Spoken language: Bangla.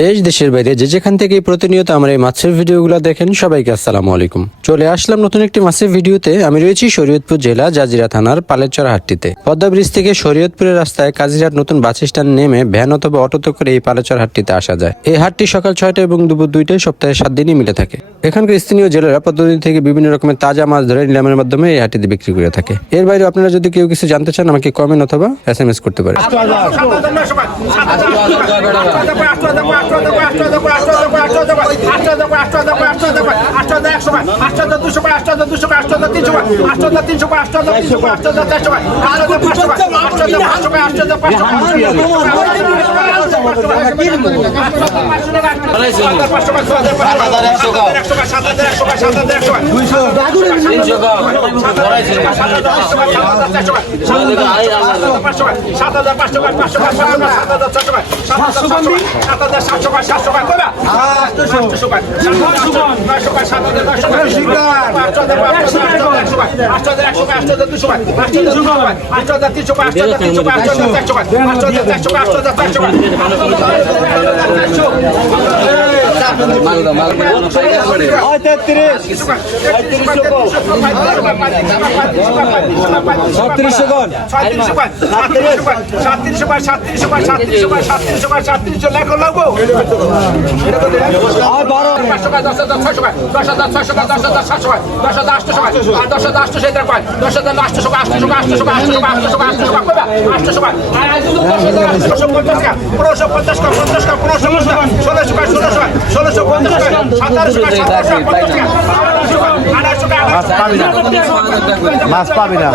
দেশ দেশের বাইরে যে যেখান থেকে প্রতিনিয়ত আমার এই মাছের ভিডিওগুলো দেখেন সবাইকে আসসালামু আলাইকুম। চলে আসলাম নতুন একটি মাছের ভিডিওতে। আমি রয়েছি শরীয়তপুর জেলা জাজিরা থানার পালেরচর হাটটিতে। পদ্মা ব্রিজ থেকে শরীয়তপুরের রাস্তায় কাজিরহাট নতুন বাস স্ট্যান্ড নেমে ভ্যান অথবা অটোতে করে এই পালেরচর হাটটিতে আসা যায়। এই হাটটি সকাল 6টা এবং দুপুর 2টায় সপ্তাহে 7 দিনই মিলে থাকে। এখানকার স্থানীয় জেলেরা পদ্ধতি থেকে বিভিন্ন রকমের তাজা মাছ ধরে নিলামের মাধ্যমে এই হাটটিতে বিক্রি করে থাকে। এর বাইরে আপনারা যদি কেউ কিছু জানতে চান আমাকে কমেন্ট অথবা SMS করতে পারেন। মাছ পাবি না।